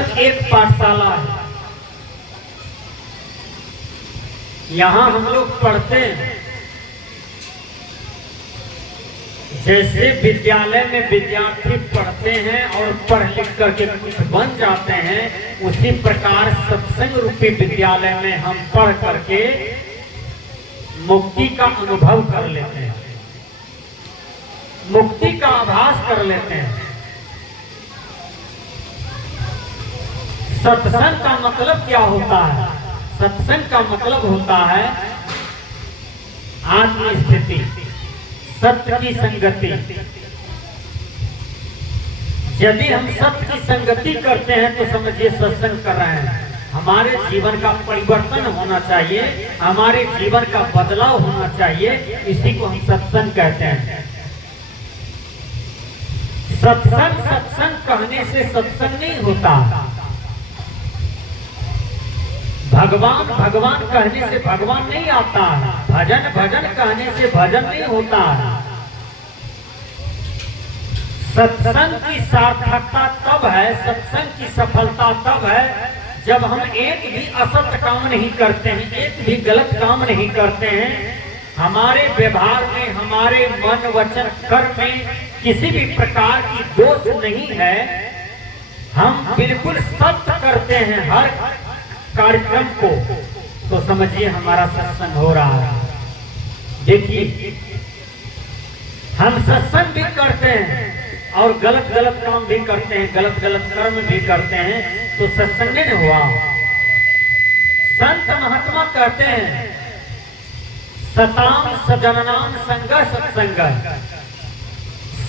सत्संग एक पाठशाला है। यहाँ हम लोग पढ़ते हैं, जैसे विद्यालय में विद्यार्थी पढ़ते हैं और पढ़ लिख करके कुछ बन जाते हैं, उसी प्रकार सत्संग रूपी विद्यालय में हम पढ़ करके मुक्ति का अनुभव कर लेते हैं, मुक्ति का आभास कर लेते हैं। सत्संग का मतलब क्या होता है? सत्संग का मतलब होता है आत्मस्थिति, सत्य की संगति। यदि हम सत्य की संगति करते हैं तो समझिए सत्संग कर रहे हैं। हमारे जीवन का परिवर्तन होना चाहिए, हमारे जीवन का बदलाव होना चाहिए, इसी को हम सत्संग कहते हैं। सत्संग सत्संग कहने से सत्संग नहीं होता। भगवान भगवान कहने से भगवान नहीं आता। भजन भजन कहने से भजन नहीं होता। सत्संग की सार्थकता तब है, सत्संग की सफलता तब है जब हम एक भी असत्य काम नहीं करते हैं, एक भी गलत काम नहीं करते हैं। हमारे व्यवहार में, हमारे मन वचन कर्म में किसी भी प्रकार की दोष नहीं है। हम बिल्कुल सत्य करते हैं हर कार्यक्रम को, तो समझिए हमारा सत्संग हो रहा है। देखिए, हम सत्संग भी करते हैं और गलत गलत काम भी करते हैं, गलत गलत कर्म भी करते हैं, तो सत्संग नहीं हुआ। संत महात्मा कहते हैं, सताम सजननाम संग सत्संग।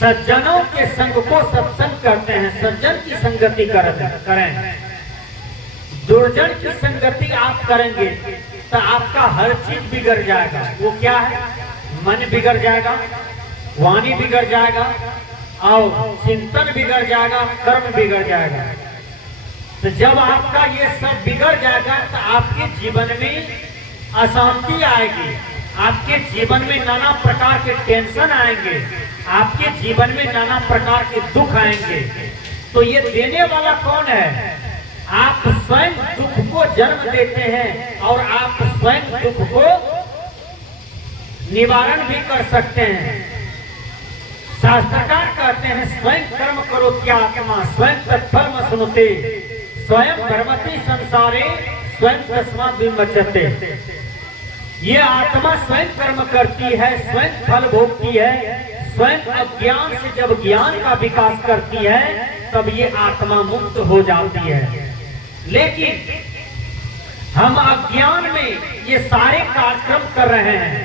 सज्जनों के संग को सत्संग करते हैं, सज्जन की संगति करें। दुर्जन की संगति आप करेंगे तो आपका हर चीज बिगड़ जाएगा। वो क्या है? मन बिगड़ जाएगा, वाणी बिगड़ जाएगा और चिंतन बिगड़ जाएगा, कर्म बिगड़ जाएगा। तो जब आपका ये सब बिगड़ जाएगा तो आपके जीवन में अशांति आएगी, आपके जीवन में नाना प्रकार के टेंशन आएंगे, आपके जीवन में नाना प्रकार के दुख आएंगे। तो ये देने वाला कौन है? आप स्वयं दुख को जन्म देते हैं और आप स्वयं दुख को निवारण भी कर सकते हैं। शास्त्रकार कहते हैं, स्वयं कर्म करो क्या आत्मा स्वयं तत्फल सुनते, स्वयं धर्मति संसारे स्वयं तस्मात् विमुच्यते। ये आत्मा स्वयं कर्म करती है, स्वयं फल भोगती है। स्वयं अज्ञान से जब ज्ञान का विकास करती है तब ये आत्मा मुक्त हो जाती है। लेकिन हम अज्ञान में ये सारे कार्यक्रम कर रहे हैं।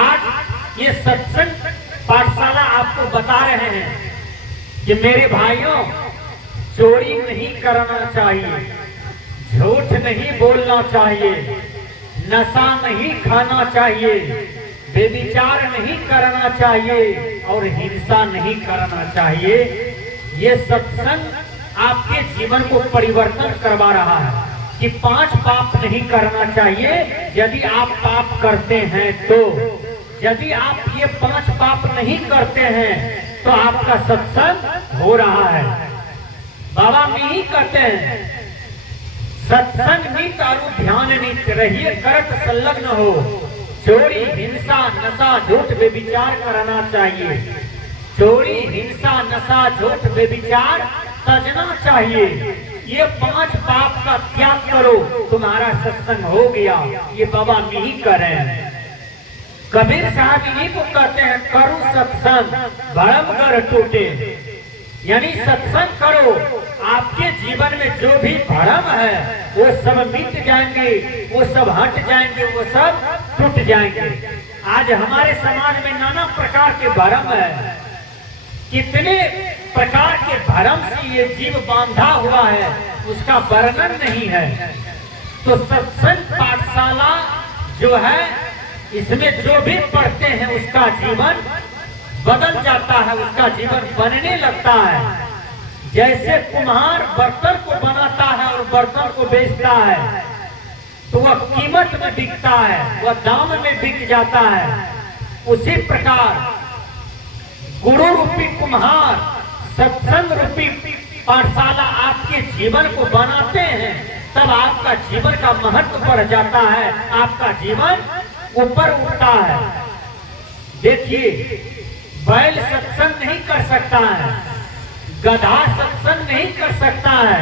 आज ये सत्संग पाठशाला आपको बता रहे हैं कि मेरे भाइयों, चोरी नहीं करना चाहिए, झूठ नहीं बोलना चाहिए, नशा नहीं खाना चाहिए, बेविचार नहीं करना चाहिए और हिंसा नहीं करना चाहिए। ये सत्संग आपके जीवन को परिवर्तन करवा रहा है कि 5 पाप नहीं करना चाहिए। यदि आप पाप करते हैं तो, यदि आप ये 5 पाप नहीं करते हैं तो आपका सत्संग हो रहा है। बाबा नहीं करते हैं, सत्संग नित और ध्यान नित रहिए करत संलग्न हो। चोरी हिंसा नशा झूठ बेविचार करना चाहिए। चोरी हिंसा नशा झूठ बेविचार तजना चाहिए। ये 5 पाप का त्याग करो, तुम्हारा सत्संग हो गया। ये बाबा नहीं कर रहे हैं। कबीर साहब इन्हीं को कहते हैं, करो सत्संग भरम कर टूटे। यानी सत्संग करो, आपके जीवन में जो भी भरम है वो सब मिट जाएंगे, वो सब हट जाएंगे, वो सब टूट जाएंगे। आज हमारे समाज में नाना प्रकार के भरम है। कितने प्रकार के भरम से ये जीव बांधा हुआ है, उसका वर्णन नहीं है। तो सत्संग पाठशाला जो है, इसमें जो भी पढ़ते हैं उसका जीवन बदल जाता है, उसका जीवन बनने लगता है। जैसे कुम्हार बर्तन को बनाता है और बर्तन को बेचता है तो वह कीमत में बिकता है, वह दाम में बिक जाता है। उसी प्रकार गुरु रूपी कुम्हार, सत्संग रूपी पाठशाला आपके आपके जीवन को बनाते हैं, तब आपका जीवन का महत्व बढ़ जाता है, आपका जीवन ऊपर उठता है। देखिए, बैल सत्संग नहीं कर सकता है, गधा सत्संग नहीं कर सकता है,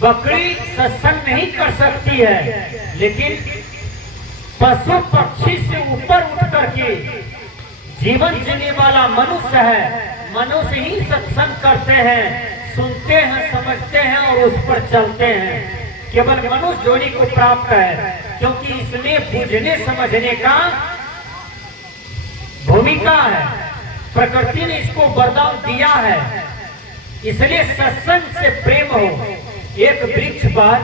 बकरी सत्संग नहीं कर सकती है, लेकिन पशु पक्षी से ऊपर उठ करके जीवन जीने वाला मनुष्य है। मनुष्य ही सत्संग करते हैं, सुनते हैं, समझते हैं और उस पर चलते हैं। केवल मनुष्य जोड़ी को प्राप्त है, क्योंकि इसमें बुझने समझने का भूमिका है, प्रकृति ने इसको वरदान दिया है। इसलिए सत्संग से प्रेम हो। एक वृक्ष पर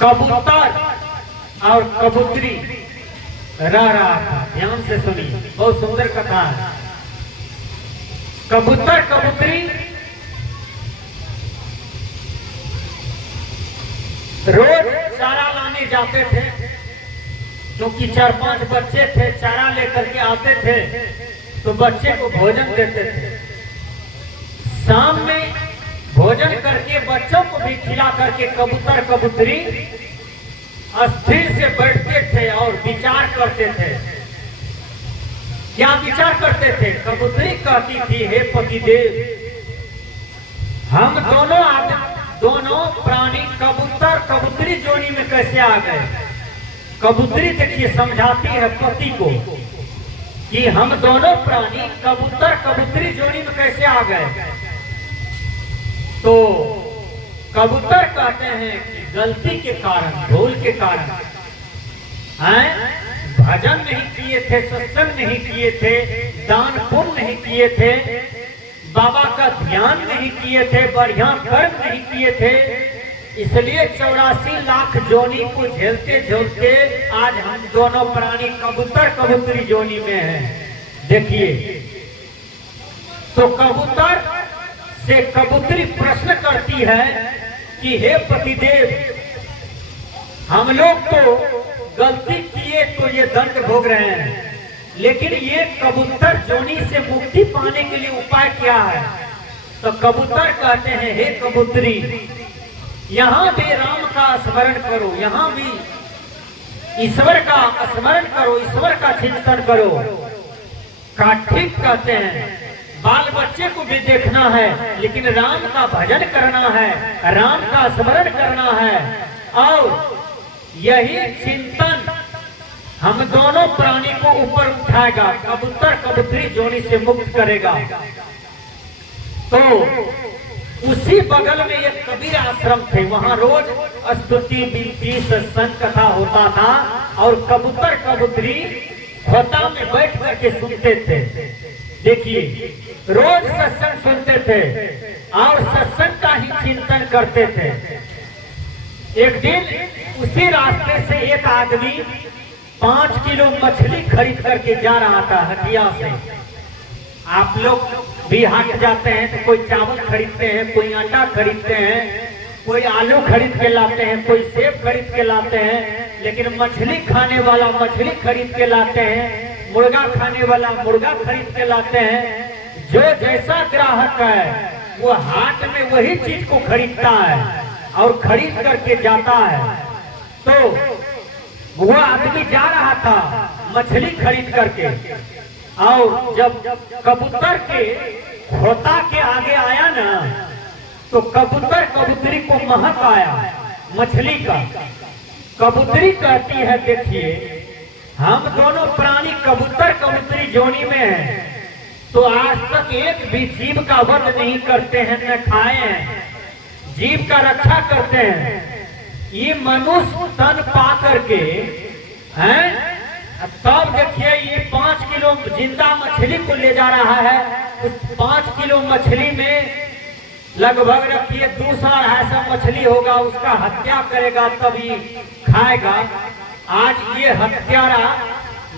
कबूतर और कबूतरी रह रहा था। ध्यान से सुनिए, बहुत सुंदर कथा है। कबूतर कबूतरी रोज चारा लाने जाते थे, क्योंकि 4-5 बच्चे थे, चारा लेकर के आते थे तो बच्चे को भोजन देते थे। शाम में भोजन करके बच्चों को भी खिला करके कबूतर कबूतरी स्थिर से बैठते थे और विचार करते थे। क्या विचार करते थे? कबूतरी कहती थी, हे पतिदेव, हम दोनों प्राणी कबूतर कबूतरी जोड़ी में कैसे आ गए? कबूतरी देखिए समझाती है पति को कि हम दोनों प्राणी कबूतर कबूतरी जोड़ी में कैसे आ गए। तो कबूतर कहते हैं कि गलती के कारण, भूल के कारण हैं, भजन नहीं किए थे, सत्संग नहीं किए थे, दान पुण्य नहीं किए थे, बाबा का ध्यान नहीं किए थे, बढ़िया कर्म नहीं किए थे। इसलिए 84 लाख जोनी को झेलते झेलते आज हम दोनों प्राणी कबूतर कबूतरी जोनी में हैं। देखिए, तो कबूतर से कबूतरी प्रश्न करती है कि हे पतिदेव, हम लोग तो गलती किए तो ये दंड भोग रहे हैं, लेकिन ये कबूतर जोनी से मुक्ति पाने के लिए उपाय क्या है? तो कबूतर कहते हैं, हे कबूतरी, यहाँ भी राम का स्मरण करो, यहाँ भी ईश्वर का स्मरण करो, ईश्वर का चिंतन करो। का ठीक कहते हैं, बाल बच्चे को भी देखना है, लेकिन राम का भजन करना है, राम का स्मरण करना है, और यही चिंतन हम दोनों प्राणी को ऊपर उठाएगा, कबूतर कबूतरी जोड़ी से मुक्त करेगा। तो उसी बगल में एक कबीर आश्रम थे, वहां रोज स्तुति विनती सत्संग कथा होता था, और कबूतर कबूतरी खोता में बैठ करके सुनते थे। देखिए, रोज सत्संग सुनते थे और सत्संग का ही चिंतन करते थे। एक दिन उसी रास्ते से एक आदमी 5 किलो मछली खरीद करके जा रहा था हटिया से। आप लोग भी हाट जाते हैं तो कोई चावल खरीदते हैं, कोई आटा खरीदते हैं, कोई आलू खरीद के लाते हैं, कोई सेब खरीद के लाते हैं, लेकिन मछली खाने वाला मछली खरीद के लाते हैं, मुर्गा खाने वाला मुर्गा खरीद के लाते हैं। जो जैसा ग्राहक है वो हाट में वही चीज को खरीदता है और खरीद करके जाता है। तो वो आदमी जा रहा था मछली खरीद करके, और जब कबूतर के खोता के आगे आया ना, तो कबूतर कबूतरी को महक आया मछली का। कबूतरी कहती है, देखिए, हम दोनों प्राणी कबूतर कबूतरी जोड़ी में हैं, तो आज तक एक भी जीव का वध नहीं करते हैं, न खाए हैं, जीव का रक्षा करते हैं। ये मनुष्य तन पा करके हैं, तब देखिए ये 5 किलो जिंदा मछली को ले जा रहा है। उस 5 किलो मछली में लगभग रखिए 200-250 मछली होगा, उसका हत्या करेगा तभी खाएगा। आज ये हत्यारा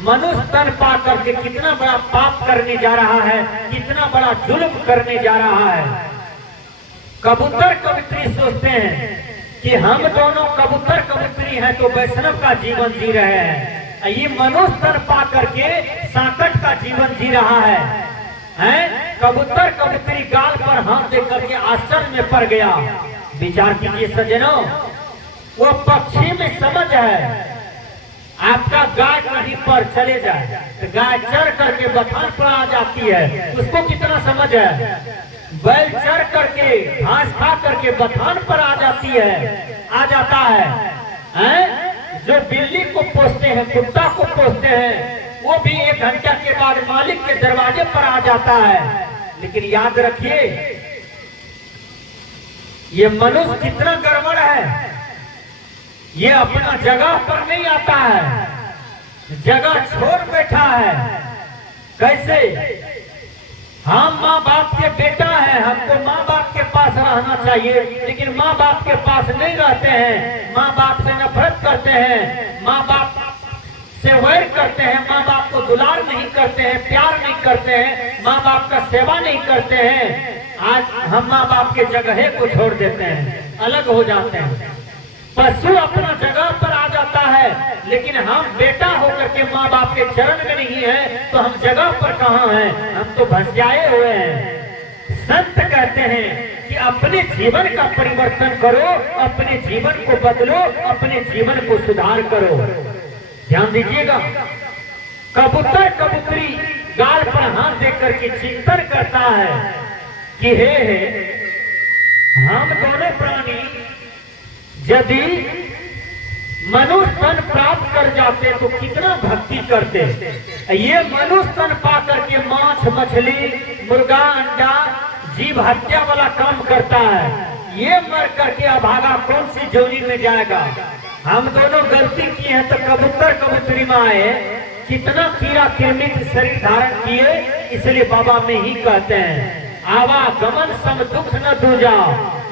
मनुष्य तन पा करके कितना बड़ा पाप करने जा रहा है, कितना बड़ा जुल्म करने जा रहा है। कबूतर कबूतरी सोचते हैं कि हम दोनों कबूतर कबूतरी हैं तो वैष्णव का जीवन जी रहे हैं, ये मनुष्य तन पा करके सांकट का जीवन जी रहा है। कबूतर कबूतरी गाल पर हाथ दे करके आश्चर्य में पड़ गया। विचार कीजिए सज्जनों, वो पक्षी में समझ है। आपका गाय कहीं पर चले जाए तो गाय चर करके बथान पर आ जाती है, उसको कितना समझ है। बैल चर करके घास खा करके बथान पर आ जाती है, आ जाता है। जो बिल्ली को पोसते हैं, कुत्ता को पोसते हैं, वो भी 1 घंटा के बाद मालिक के दरवाजे पर आ जाता है। लेकिन याद रखिए, ये मनुष्य कितना गड़बड़ है। ये अपना जगह पर नहीं आता है, जगह छोड़ बैठा है। कैसे? हम माँ बाप के बेटा हैं, हमको माँ बाप के पास रहना चाहिए, लेकिन माँ बाप के पास नहीं रहते हैं। माँ बाप से नफरत करते हैं, माँ बाप से वैर करते हैं, माँ बाप को दुलार नहीं करते हैं, प्यार नहीं करते हैं, माँ बाप का सेवा नहीं करते हैं। आज हम माँ बाप के जगह को छोड़ देते हैं, अलग हो जाते हैं। पशु अपना जगह पर आ जाता है, लेकिन हम बेटा होकर के माँ बाप के चरण में नहीं है, तो हम जगह पर कहाँ हैं? हम तो भसियाए हुए हैं। संत कहते हैं कि अपने जीवन का परिवर्तन करो, अपने जीवन को बदलो, अपने जीवन को सुधार करो। ध्यान दीजिएगा, कबूतर कबूतरी गाल पर हाथ देकर के चिंतन करता है कि हे हम दोनों प्राणी यदि मनुष्य तन प्राप्त कर जाते तो कितना भक्ति करते। ये मनुष्य तन पा करके मांस मछली मुर्गा अंडा जीव हत्या वाला काम करता है। ये मर करके अभागा कौन सी जोनी में जाएगा। हम दोनों गलती किए हैं तो कबूतर कबूतरी में आए, कितना कीड़ा किरमिट शरीर धारण किए। इसलिए बाबा में ही कहते हैं, आवागमन सम दुख न दूजा,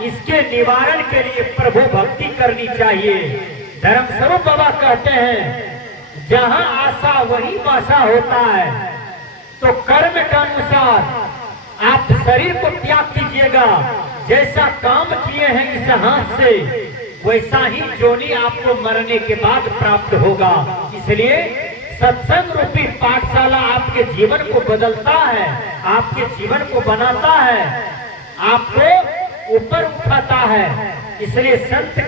इसके निवारण के लिए प्रभु भक्ति करनी चाहिए। धर्म स्वरूप बाबा कहते हैं, जहाँ आशा वही बासा होता है। तो कर्म के अनुसार आप शरीर को त्याग कीजिएगा। जैसा काम किए हैं इस हाथ से, वैसा ही जोनी आपको मरने के बाद प्राप्त होगा। इसलिए सत्संग रूपी पाठशाला आपके जीवन को बदलता है, आपके जीवन को बनाता है, आपको ऊपर उठाता है। इसलिए संत